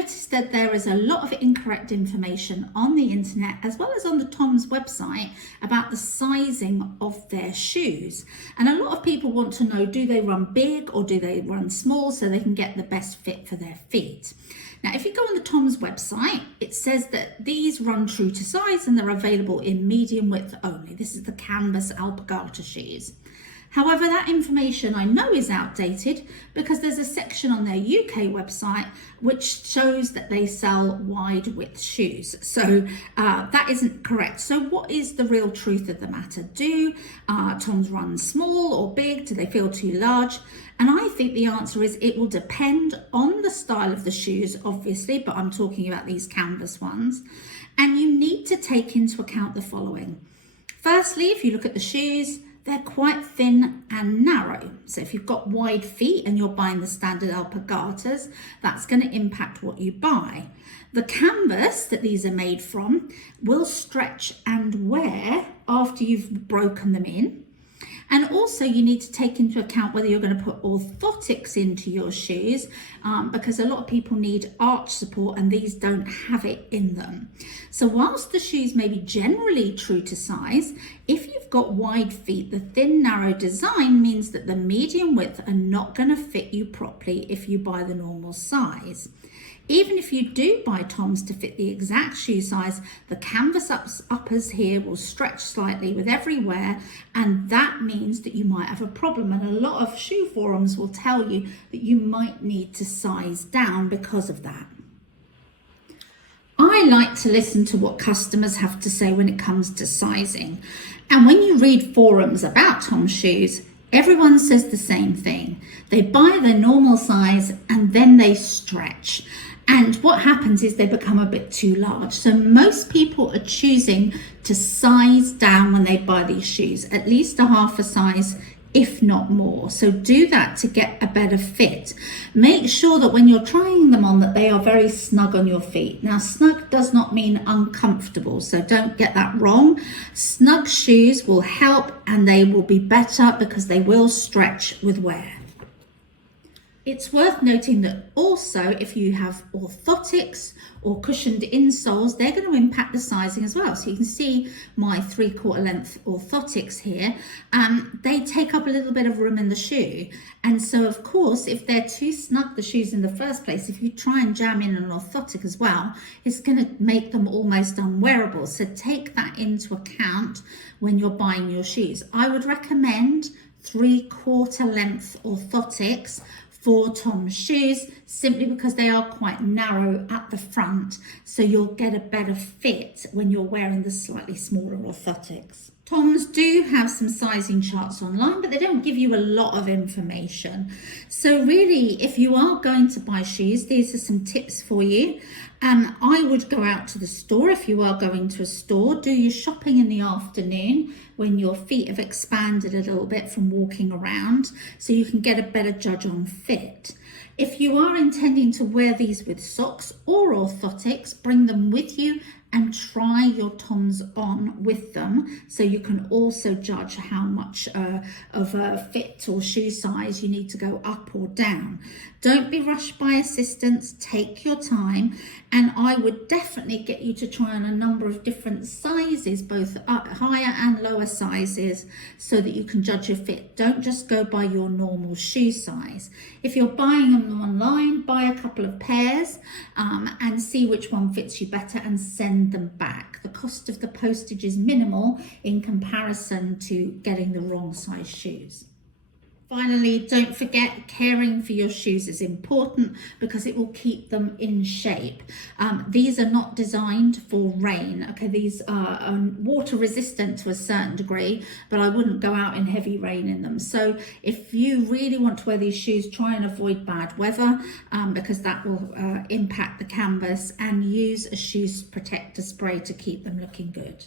noticed that there is a lot of incorrect information on the internet as well as on the TOMS website about the sizing of their shoes. And a lot of people want to know, do they run big or do they run small so they can get the best fit for their feet? Now, if you go on the TOMS website, it says that these run true to size and they're available in medium width only. This is the canvas Alpargata shoes. However, that information I know is outdated because there's a section on their UK website which shows that they sell wide width shoes. So that isn't correct. So what is the real truth of the matter? Do TOMS run small or big? Do they feel too large? And I think the answer is it will depend on the style of the shoes, obviously, but I'm talking about these canvas ones. And you need to take into account the following. Firstly, if you look at the shoes, they're quite thin and narrow. So if you've got wide feet and you're buying the standard Alpargatas, that's going to impact what you buy. The canvas that these are made from will stretch and wear after you've broken them in. And also you need to take into account whether you're going to put orthotics into your shoes because a lot of people need arch support and these don't have it in them. So whilst the shoes may be generally true to size, if you've got wide feet, the thin narrow design means that the medium width are not going to fit you properly if you buy the normal size. Even if you do buy TOMS to fit the exact shoe size, the canvas uppers here will stretch slightly with every wear, and that means that you might have a problem. And a lot of shoe forums will tell you that you might need to size down because of that. I like to listen to what customers have to say when it comes to sizing. And when you read forums about TOMS shoes, everyone says the same thing. They buy their normal size and then they stretch. And what happens is they become a bit too large. So most people are choosing to size down when they buy these shoes, at least a half a size, if not more. So do that to get a better fit. Make sure that when you're trying them on that they are very snug on your feet. Now, snug does not mean uncomfortable, so don't get that wrong. Snug shoes will help and they will be better because they will stretch with wear. It's worth noting that also if you have orthotics or cushioned insoles, they're going to impact the sizing as well. So you can see my 3/4 length orthotics here. They take up a little bit of room in the shoe. And so of course, if they're too snug, the shoes in the first place, if you try and jam in an orthotic as well, it's going to make them almost unwearable. So take that into account when you're buying your shoes. I would recommend 3/4 length orthotics for TOMS shoes, simply because they are quite narrow at the front, so you'll get a better fit when you're wearing the slightly smaller orthotics. TOMS do have some sizing charts online, but they don't give you a lot of information. So really, if you are going to buy shoes, these are some tips for you. I would go out to the store if you are going to a store. Do your shopping in the afternoon when your feet have expanded a little bit from walking around, so you can get a better judge on fit. If you are intending to wear these with socks or orthotics, bring them with you and try your TOMS on with them so you can also judge how much of a fit or shoe size you need to go up or down. Don't be rushed by assistance, take your time, and I would definitely get you to try on a number of different sizes, both higher and lower sizes, so that you can judge your fit. Don't just go by your normal shoe size. If you're buying them online, buy a couple of pairs and see which one fits you better and send them back. The cost of the postage is minimal in comparison to getting the wrong size shoes. Finally, don't forget, caring for your shoes is important because it will keep them in shape. These are not designed for rain. Okay, these are water resistant to a certain degree, but I wouldn't go out in heavy rain in them. So if you really want to wear these shoes, try and avoid bad weather because that will impact the canvas, and use a shoe protector spray to keep them looking good.